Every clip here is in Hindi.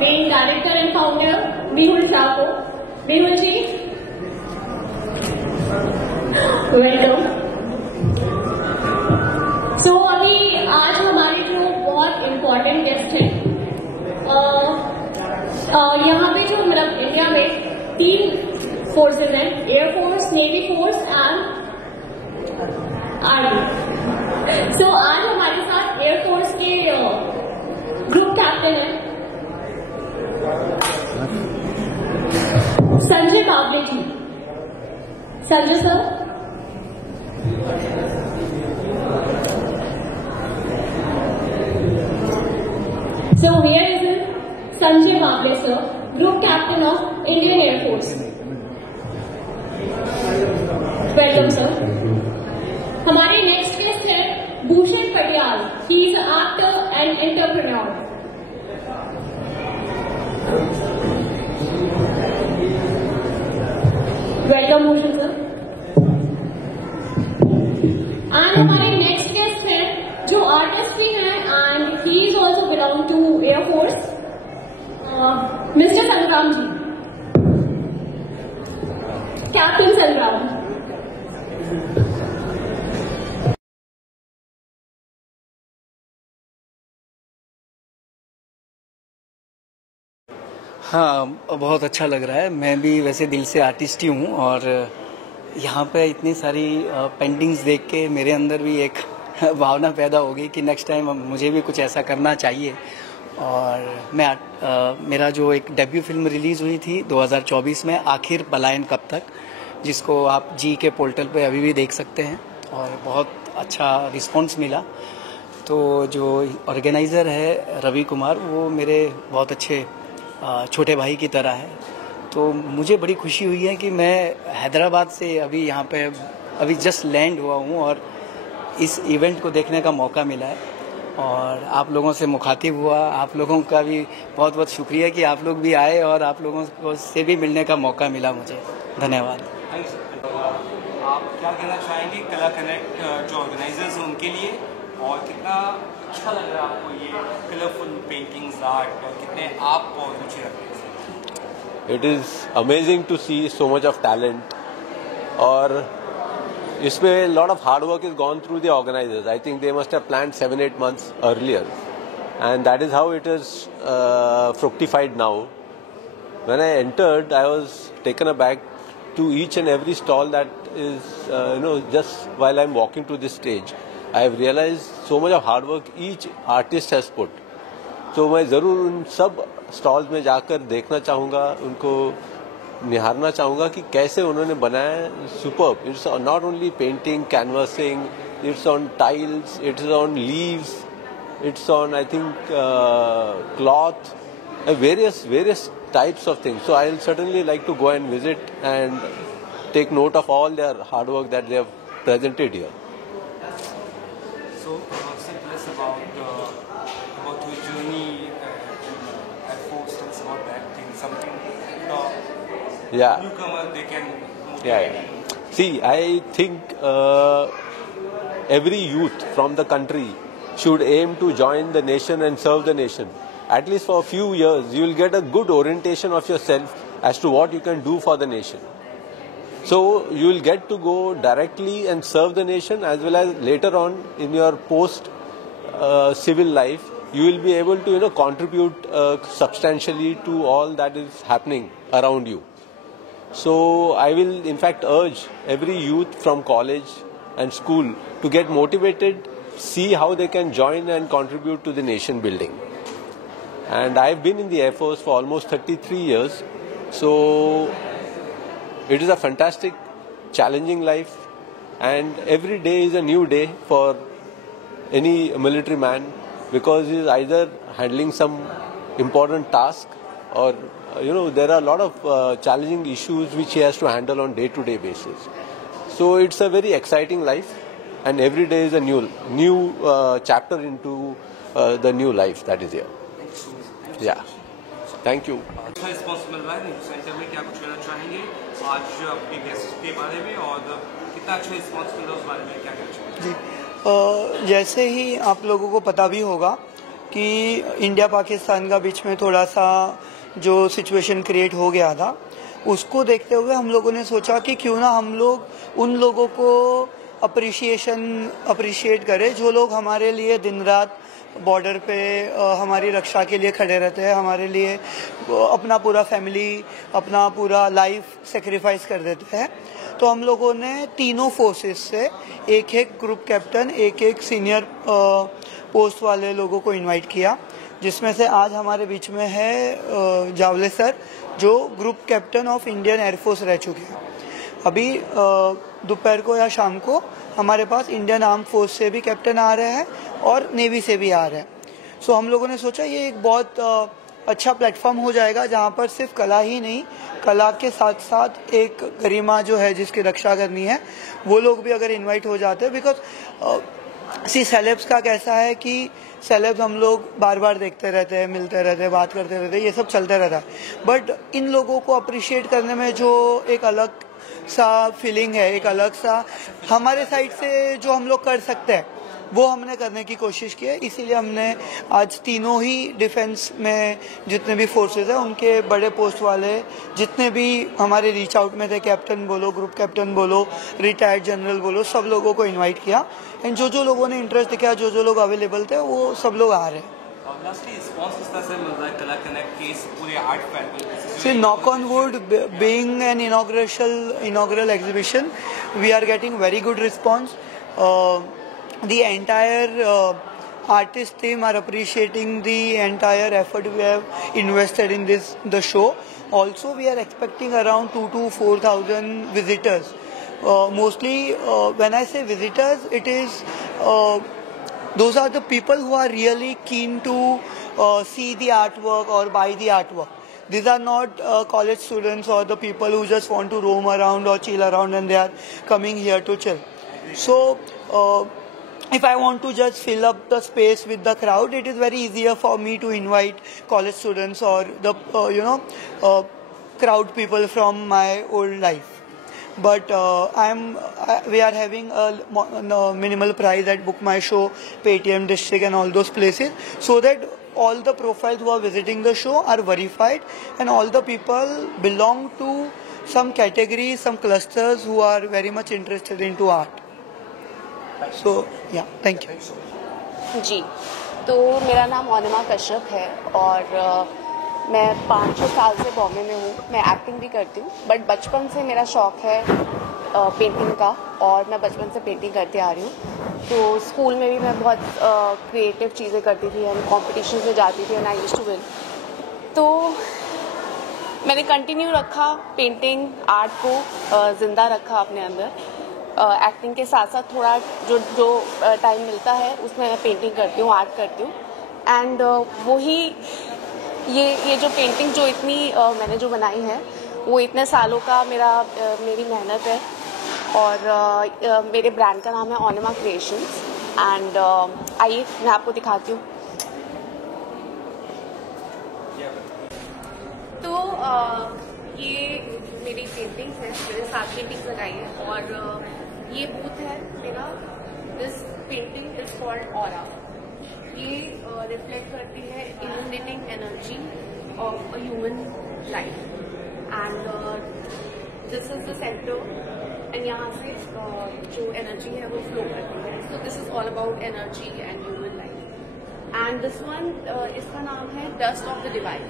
main director and founder, Mehul Sapo. Mehul ji, welcome. So अभी आज हमारे जो बहुत इम्पोर्टेंट गेस्ट हैं, यहाँ पे जो मतलब इंडिया में 3 फोर्सेज हैं, air force, navy force and army. So आज हमारे साथ एयरफोर्स के ग्रुप कैप्टन हैं Sanjay Bawle ji. Sanjay sir. So here is Sanjay Bable sir, Group Captain of Indian Air Force. Welcome sir. हमारे नेक्स्ट गेस्ट है Bhushan Patiyal. He is an actor and entrepreneur. Welcome Bhushan sir. And हमारे नेक्स्ट गेस्ट है जो आर्टिस्ट भी हैं and he is also belong to Air Force. Mr. संग्राम जी. कैप्टन संग्राम. हाँ, बहुत अच्छा लग रहा है. मैं भी वैसे दिल से आर्टिस्ट ही हूँ और यहाँ पे इतनी सारी पेंटिंग्स देख के मेरे अंदर भी एक भावना पैदा हो गई कि नेक्स्ट टाइम मुझे भी कुछ ऐसा करना चाहिए. और मैं मेरा जो एक डेब्यू फिल्म रिलीज़ हुई थी 2024 में, आखिर पलायन कब तक, जिसको आप जी के पोर्टल पे अभी भी देख सकते हैं और बहुत अच्छा रिस्पांस मिला. तो जो ऑर्गेनाइज़र है रवि कुमार, वो मेरे बहुत अच्छे छोटे भाई की तरह है. तो मुझे बड़ी खुशी हुई है कि मैं हैदराबाद से अभी यहाँ पे अभी जस्ट लैंड हुआ हूँ और इस इवेंट को देखने का मौका मिला है और आप लोगों से मुखातिब हुआ. आप लोगों का भी बहुत बहुत शुक्रिया कि आप लोग भी आए और आप लोगों को से भी मिलने का मौका मिला मुझे. धन्यवाद. आप क्या कहना चाहेंगे कला कनेक्ट जो ऑर्गेनाइजर्स हैं उनके लिए, और कितना अच्छा लग रहा है आपको ये कलरफुल पेंटिंग्स, आर्ट, और कितने आप रुचि रखते हैं? It is amazing to see so much of talent, और इसमें lot of hard work is gone through the organizers. I think they must have planned 7-8 months earlier, and that is how it is fructified now. When I entered, I was taken aback to each and every stall that is, just while I'm walking to this stage, I have realized so much of hard work each artist has put. तो मैं ज़रूर उन सब स्टॉल्स में जाकर देखना चाहूँगा, उनको निहारना चाहूँगा कि कैसे उन्होंने बनाया. Superb. It's not only painting, canvassing, it's on tiles, it's on leaves, it's on I think cloth, various types of things. So I'll certainly like to go and visit and take note of all their hard work that they have presented here. So tell us about your journey at Force. Tell us about that thing. Something newcomer they can motivate. Yeah. See, I think every youth from the country should aim to join the nation and serve the nation. At least for a few years, you will get a good orientation of yourself as to what you can do for the nation. So you will get to go directly and serve the nation, as well as later on in your post civil life, you will be able to contribute substantially to all that is happening around you. So I will in fact urge every youth from college and school to get motivated, see how they can join and contribute to the nation building. And I've been in the Air Force for almost 33 years. So it is a fantastic, challenging life. And every day is a new day for any military man, because he is either handling some important task or, there are a lot of challenging issues which he has to handle on day-to-day basis. So it's a very exciting life, and every day is a new chapter into the new life that is here. Yeah. Thank you. अच्छा रिस्पॉन्स मिल रहा है सेंटर में, क्या कुछ कहना चाहेंगे आज अपने गेस्ट के बारे में, और कितना अच्छा रिस्पॉन्स मिल रहा है उस बारे में क्या कहना चाहेंगे? जी, जैसे ही आप लोगों को पता भी होगा, कि इंडिया पाकिस्तान का बीच में थोड़ा सा जो सिचुएशन क्रिएट हो गया था, उसको देखते हुए हम लोगों ने सोचा कि क्यों ना हम लोग उन लोगों को अप्रिशिएट करें जो लोग हमारे लिए दिन रात बॉर्डर पे हमारी रक्षा के लिए खड़े रहते हैं, हमारे लिए अपना पूरा फैमिली, अपना पूरा लाइफ सेक्रीफाइस कर देते हैं। तो हम लोगों ने तीनों फोर्सेस से एक एक ग्रुप कैप्टन, एक एक सीनियर पोस्ट वाले लोगों को इनवाइट किया, जिसमें से आज हमारे बीच में है जावले सर, जो group captain of Indian air force रह चुके हैं। अभी दोपहर को या शाम को हमारे पास इंडियन आर्म फोर्स से भी कैप्टन आ रहे हैं और नेवी से भी आ रहे हैं। सो हम लोगों ने सोचा ये एक बहुत अच्छा प्लेटफॉर्म हो जाएगा, जहाँ पर सिर्फ कला ही नहीं, कला के साथ साथ एक गरिमा जो है जिसकी रक्षा करनी है, वो लोग भी अगर इनवाइट हो जाते हैं। बिकॉज सेलेब्स का कैसा है कि सेलेब्स हम लोग बार बार देखते रहते हैं, मिलते रहते हैं, बात करते रहते हैं, ये सब चलते रहता है, बट इन लोगों को अप्रिशिएट करने में जो एक अलग सा फीलिंग है, एक अलग सा हमारे साइड से जो हम लोग कर सकते हैं वो हमने करने की कोशिश की है। इसीलिए हमने आज तीनों ही डिफेंस में जितने भी फोर्सेस हैं उनके बड़े पोस्ट वाले जितने भी हमारे रीच आउट में थे, कैप्टन बोलो, ग्रुप कैप्टन बोलो, रिटायर्ड जनरल बोलो, सब लोगों को इनवाइट किया। एंड जो लोगों ने इंटरेस्ट दिखाया, जो लोग अवेलेबल थे, वो सब लोग आ रहे हैं। See, knock on wood, being an inaugural exhibition, we are getting very good response. The entire artist team are appreciating the entire effort we have invested in the show. Also, we are expecting around 2,000 to 4,000 visitors. Mostly, when I say visitors, it is those are the people who are really keen to see the artwork or buy the artwork. These are not college students or the people who just want to roam around or chill around and they are coming here to chill. So, if I want to just fill up the space with the crowd, it is very easier for me to invite college students or the crowd people from my old life. But we are having a minimal price at Book My Show, Paytm District and all those places, so that all the profiles who are visiting the show are verified and all the people belong to some categories, some clusters who are very much interested into art. So, yeah, thank you. जी, तो मेरा नाम अनिमा कश्यप है और मैं 5-6 साल से बॉम्बे में हूँ। मैं एक्टिंग भी करती हूँ, बट बचपन से मेरा शौक़ है पेंटिंग का और मैं बचपन से पेंटिंग करती आ रही हूँ। तो स्कूल में भी मैं बहुत क्रिएटिव चीज़ें करती थी एंड कॉम्पिटिशन में जाती थी and I used to win. तो मैंने कंटिन्यू रखा पेंटिंग आर्ट को ज़िंदा रखा अपने अंदर। एक्टिंग के साथ साथ थोड़ा जो टाइम मिलता है उसमें मैं पेंटिंग करती हूँ, आर्ट करती हूँ। एंड वही ये जो पेंटिंग जो इतनी मैंने जो बनाई है वो इतने सालों का मेरी मेहनत है और मेरे ब्रांड का नाम है अनिमा क्रिएशंस। एंड आइए मैं आपको दिखाती हूँ। तो ये मेरी पेंटिंग्स है, मेरे 7 पेंटिंग्स लगाई है और ये बूथ है मेरा। This painting is called aura. ये रिफ्लेक्ट करती है illuminating energy of a human life and this is the centre and यहाँ से जो एनर्जी है वो फ्लो करती है। So this is all about energy and human life. And this one इसका नाम है डस्ट ऑफ द डिवाइन।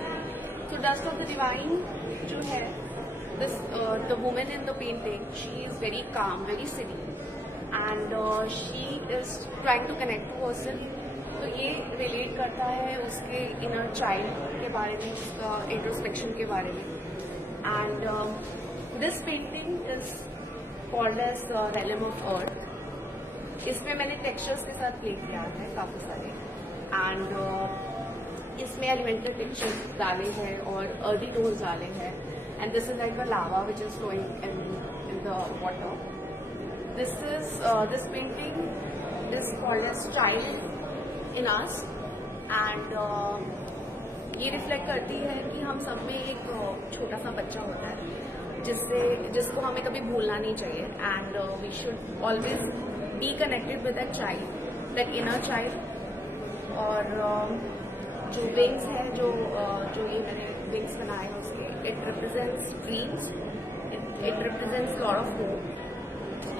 तो डस्ट ऑफ द डिवाइन जो है this the woman in the painting, she is very calm, very serene and she is trying to connect to herself. तो ये रिलेट करता है उसके इनर चाइल्ड के बारे में, उसका इंट्रोस्पेक्शन के बारे में। And this painting is called as realm of earth. इसमें मैंने टेक्सचर्स के साथ प्ले किया है काफी सारे एंड इसमें एलिमेंटल टेक्सचर्स डाले हैं और अर्दी टोन्स डाले हैं। And this is like a lava which is flowing in the water. This painting is called as Child in Us and ये रिफ्लेक्ट करती है कि हम सब में एक छोटा सा बच्चा होता है जिसको हमें कभी भूलना नहीं चाहिए and we should always be connected with that child, that inner child. और जो विंग्स है, जो ये मैंने विंग्स बनाए हैं उसके, it represents dreams, it represents lot of hope.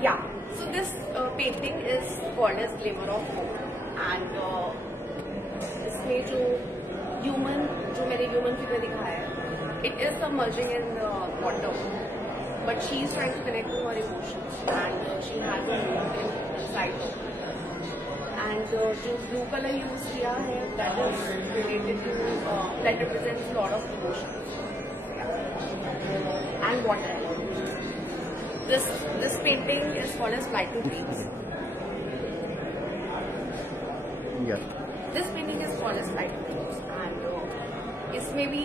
Yeah so this painting is called as glimmer of hope. And इसमें जो मैंने ह्यूमन फिगर दिखाया है, it is submerging in water, but she is trying to connect to her emotions, and she has a mood inside her. And जो blue color use किया है, that is related to that represents a lot of emotions. Yeah. And water. This painting is called as Flight to Dreams. Yeah. This painting is called as Flight to Dreams, and इसमें भी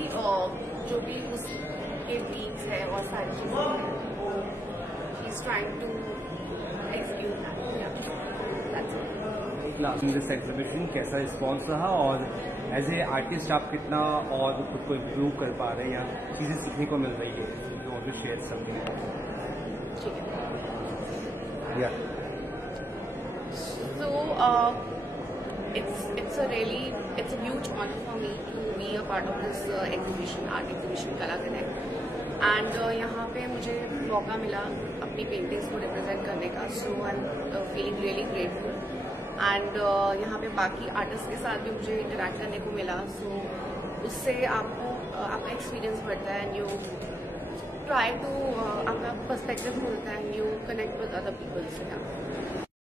जो भी उसके बीट्स है और सारी चीजें हैं, वो ही is trying to execute that. Class में दिस एग्जीबिशन कैसा रिस्पॉन्स रहा, और एज ए आर्टिस्ट आप कितना और खुद को इम्प्रूव कर पा रहे हैं या चीज़ें सीखने को मिल रही है, जो ऑल्सो शेयर समथिंग. ठीक है. या So it's a huge honor for me to be a part of this exhibition, art exhibition Kala Connect. And यहाँ पे मुझे मौका मिला अपनी पेंटिंग्स को रिप्रेजेंट करने का, so I am feeling really grateful. And यहाँ पे बाकी आर्टिस्ट के साथ भी मुझे इंटरेक्ट करने को मिला, सो उससे आपका एक्सपीरियंस बढ़ता है, एंड यू ट्राई टू आपका पर्सपेक्टिव मिलता है, and you connect with other peoples.